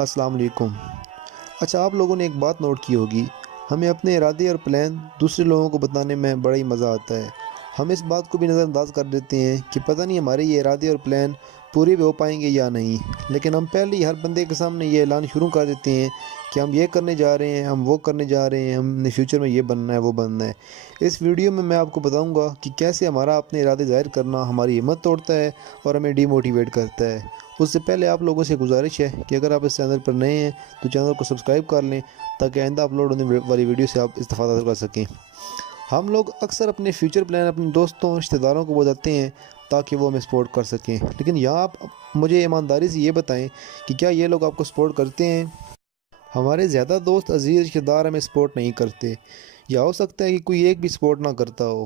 السلام علیکم۔ اچھا، آپ لوگوں نے ایک بات نوٹ کی ہوگی، ہمیں اپنے ارادے اور پلان دوسرے لوگوں کو بتانے میں بڑا ہی مزہ آتا ہے۔ ہم اس بات کو بھی نظر انداز کر دیتے ہیں کہ پتہ نہیں ہمارے یہ ارادے اور پلان پورے بھی ہو پائیں گے یا نہیں، لیکن ہم پہلے ہی ہر بندے کے سامنے یہ اعلان شروع کر دیتے ہیں کہ ہم یہ کرنے جا رہے ہیں، ہم وہ کرنے جا رہے ہیں، ہم نے فیوچر میں یہ بننا ہے، وہ بننا ہے۔ اس ویڈیو میں آپ کو بتاؤں گا کہ کیسے ہمارا اپنے ارادے ظاہر کرنا ہماری ہمت توڑتا ہے اور ہمیں ڈی موٹیویٹ کرتا ہے۔ اس سے پہلے آپ لوگوں سے گزارش ہے کہ اگر آپ اس چینل پر نئے ہیں تو چینل کو سبسکرائب کر لیں تاکہ آئندہ اپلوڈ ہونے والی ویڈیو سے آپ استفادہ کر سکیں۔ ہم لوگ اکثر اپنے فیوچر پلان اپنے دوستوں رشتہ داروں کو بتاتے ہیں تاکہ وہ ہمیں سپورٹ کر سکیں، لیکن یہاں آپ مجھے ایمانداری سے یہ بتائیں کہ کیا یہ لوگ آپ کو سپورٹ کرتے ہیں؟ ہمارے زیادہ دوست عزیز رشتہ دار ہمیں سپورٹ نہیں کرتے، یا ہو سکتا ہے کہ کوئی ایک بھی سپورٹ نہ کرتا ہو،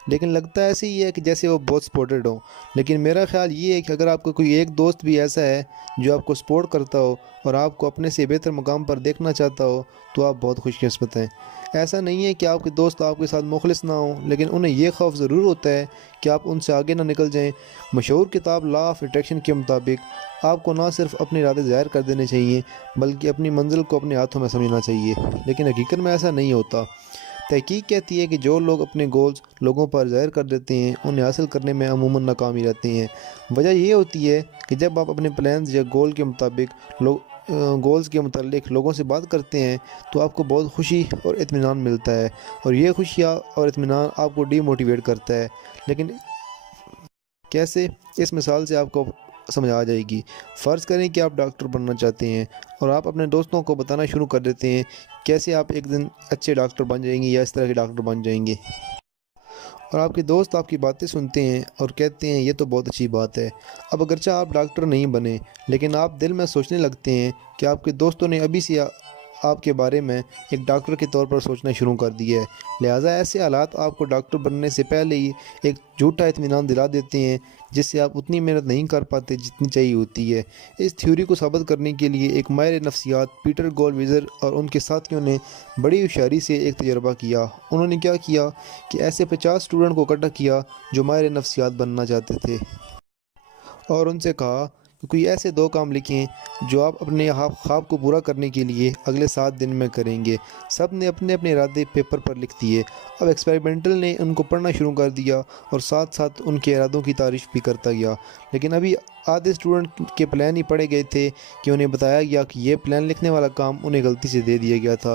لیکن لگتا ایسے ہی ہے کہ جیسے وہ بہت سپورٹڈ ہوں۔ لیکن میرا خیال یہ ہے کہ اگر آپ کا کوئی ایک دوست بھی ایسا ہے جو آپ کو سپورٹ کرتا ہو اور آپ کو اپنے سے بہتر مقام پر دیکھنا چاہتا ہو تو آپ بہت خوش قسمت ہیں۔ ایسا نہیں ہے کہ آپ کے دوست آپ کے ساتھ مخلص نہ ہوں، لیکن انہیں یہ خوف ضرور ہوتا ہے کہ آپ ان سے آگے نہ نکل جائیں۔ مشہور کتاب لا آف اٹریکشن کے مطابق آپ کو نہ صرف اپنے ارادے ظاہر کر دینے چاہیے بلکہ اپنی منزل کو اپنے ہاتھوں میں سمجھنا چاہیے، لیکن حقیقت میں ایسا نہیں ہوتا۔ تحقیق کہتی ہے کہ جو لوگ اپنے گولز لوگوں پر ظاہر کر دیتے ہیں انہیں حاصل کرنے میں عموماً ناکامی رہتے ہیں۔ وجہ یہ ہوتی ہے کہ جب آپ اپنے پلانز یا گولز کے متعلق لوگوں سے بات کرتے ہیں تو آپ کو بہت خوشی اور اطمینان ملتا ہے، اور یہ خوشیاں اور اطمینان آپ کو ڈی موٹیویٹ کرتا ہے۔ لیکن کیسے؟ اس مثال سے آپ کو سمجھ آ جائے گی۔ فرض کریں کہ آپ ڈاکٹر بننا چاہتے ہیں اور آپ اپنے دوستوں کو بتانا شروع کر دیتے ہیں کیسے آپ ایک دن اچھے ڈاکٹر بن جائیں گے یا اس طرح کے ڈاکٹر بن جائیں گے، اور آپ کے دوست آپ کی باتیں سنتے ہیں اور کہتے ہیں یہ تو بہت اچھی بات ہے۔ اب اگرچہ آپ ڈاکٹر نہیں بنے، لیکن آپ دل میں سوچنے لگتے ہیں کہ آپ کے دوستوں نے ابھی سے آپ کے بارے میں ایک ڈاکٹر کے طور پر سوچنا شروع کر دیا ہے۔ لہٰذا ایسے حالات آپ کو ڈاکٹر بننے سے پہلے ہی ایک جھوٹا اطمینان دلا دیتے ہیں جس سے آپ اتنی محنت نہیں کر پاتے جتنی چاہیے ہوتی ہے۔ اس تھیوری کو ثابت کرنے کے لیے ایک ماہر نفسیات پیٹر گولویزر اور ان کے ساتھیوں نے بڑی ہوشیاری سے ایک تجربہ کیا۔ انہوں نے کیا کیا کہ ایسے 50 اسٹوڈنٹ کو اکٹھا کیا جو ماہر نفسیات بننا چاہتے تھے، اور ان سے کہا کہ کوئی ایسے 2 کام لکھیں جو آپ اپنے خواب کو پورا کرنے کے لیے اگلے 7 دن میں کریں گے۔ سب نے اپنے اپنے ارادے پیپر پر لکھ دیے۔ اب ایکسپیریمنٹل نے ان کو پڑھنا شروع کر دیا اور ساتھ ساتھ ان کے ارادوں کی تعریف بھی کرتا گیا، لیکن ابھی آدھے اسٹوڈنٹ کے پلان ہی پڑھے گئے تھے کہ انہیں بتایا گیا کہ یہ پلان لکھنے والا کام انہیں غلطی سے دے دیا گیا تھا،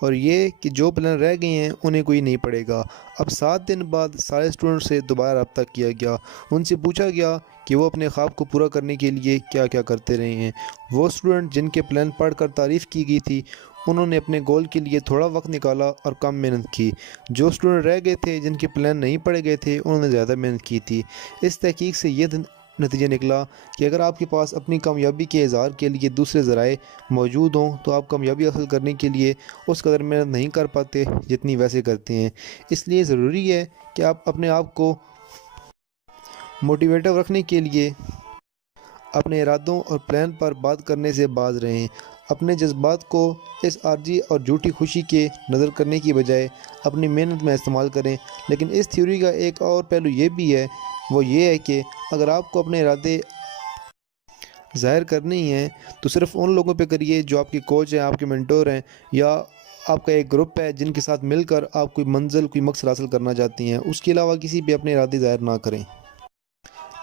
اور یہ کہ جو پلان رہ گئے ہیں انہیں کوئی نہیں پڑھے گا۔ اب 7 دن بعد سارے اسٹوڈنٹ سے دوبارہ رابطہ کیا گیا۔ ان سے پوچھا گیا کہ وہ اپنے خواب کو پورا کرنے کے لیے کیا کیا کرتے رہے ہیں۔ وہ اسٹوڈنٹ جن کے پلان پڑھ کر تعریف کی گئی تھی انہوں نے اپنے گول کے لیے تھوڑا وقت نکالا اور کم محنت کی۔ جو اسٹوڈنٹ رہ گئے تھے جن کے پلان نہیں پڑھے گئے تھے انہوں نے زیادہ محنت کی تھی۔ اس تحقیق سے یہ نتیجہ نکلا کہ اگر آپ کے پاس اپنی کامیابی کے اظہار کے لیے دوسرے ذرائع موجود ہوں تو آپ کامیابی حاصل کرنے کے لیے اس قدر محنت نہیں کر پاتے جتنی ویسے کرتے ہیں۔ اس لیے ضروری ہے کہ آپ اپنے آپ کو موٹیویٹو رکھنے کے لیے اپنے ارادوں اور پلان پر بات کرنے سے باز رہیں۔ اپنے جذبات کو اس عارضی اور جھوٹی خوشی کے نظر کرنے کی بجائے اپنی محنت میں استعمال کریں۔ لیکن اس تھیوری کا ایک اور پہلو یہ بھی ہے، وہ یہ ہے کہ اگر آپ کو اپنے ارادے ظاہر کرنے ہی ہیں تو صرف ان لوگوں پہ کریے جو آپ کے کوچ ہیں، آپ کے منٹور ہیں، یا آپ کا ایک گروپ ہے جن کے ساتھ مل کر آپ کوئی منزل، کوئی مقصد حاصل کرنا چاہتی ہیں۔ اس کے علاوہ کسی پہ اپنے ارادے ظاہر نہ کریں۔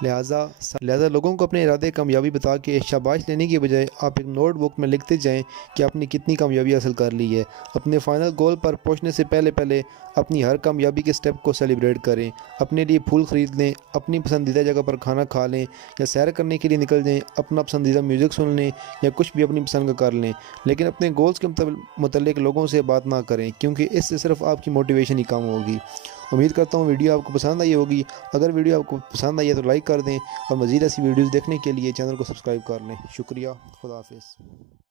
لہٰذا لوگوں کو اپنے ارادے کامیابی بتا کے شاباش لینے کی بجائے آپ ایک نوٹ بک میں لکھتے جائیں کہ آپ نے کتنی کامیابی حاصل کر لی ہے۔ اپنے فائنل گول پر پہنچنے سے پہلے اپنی ہر کامیابی کے سٹیپ کو سیلیبریٹ کریں۔ اپنے لیے پھول خرید لیں، اپنی پسندیدہ جگہ پر کھانا کھا لیں، یا سیر کرنے کے لیے نکل جائیں، اپنا پسندیدہ میوزک سن لیں، یا کچھ بھی اپنی پسند کا کر لیں، لیکن اپنے گولز کے متعلق لوگوں سے بات نہ کریں کیونکہ اس سے صرف آپ کی موٹیویشن ہی کم ہوگی۔ امید کرتا ہوں ویڈیو آپ کو پسند آئی ہوگی۔ اگر ویڈیو آپ کو پسند آئی ہے تو لائک کر دیں، اور مزید ایسی ویڈیوز دیکھنے کے لیے چینل کو سبسکرائب کر لیں۔ شکریہ، خدا حافظ۔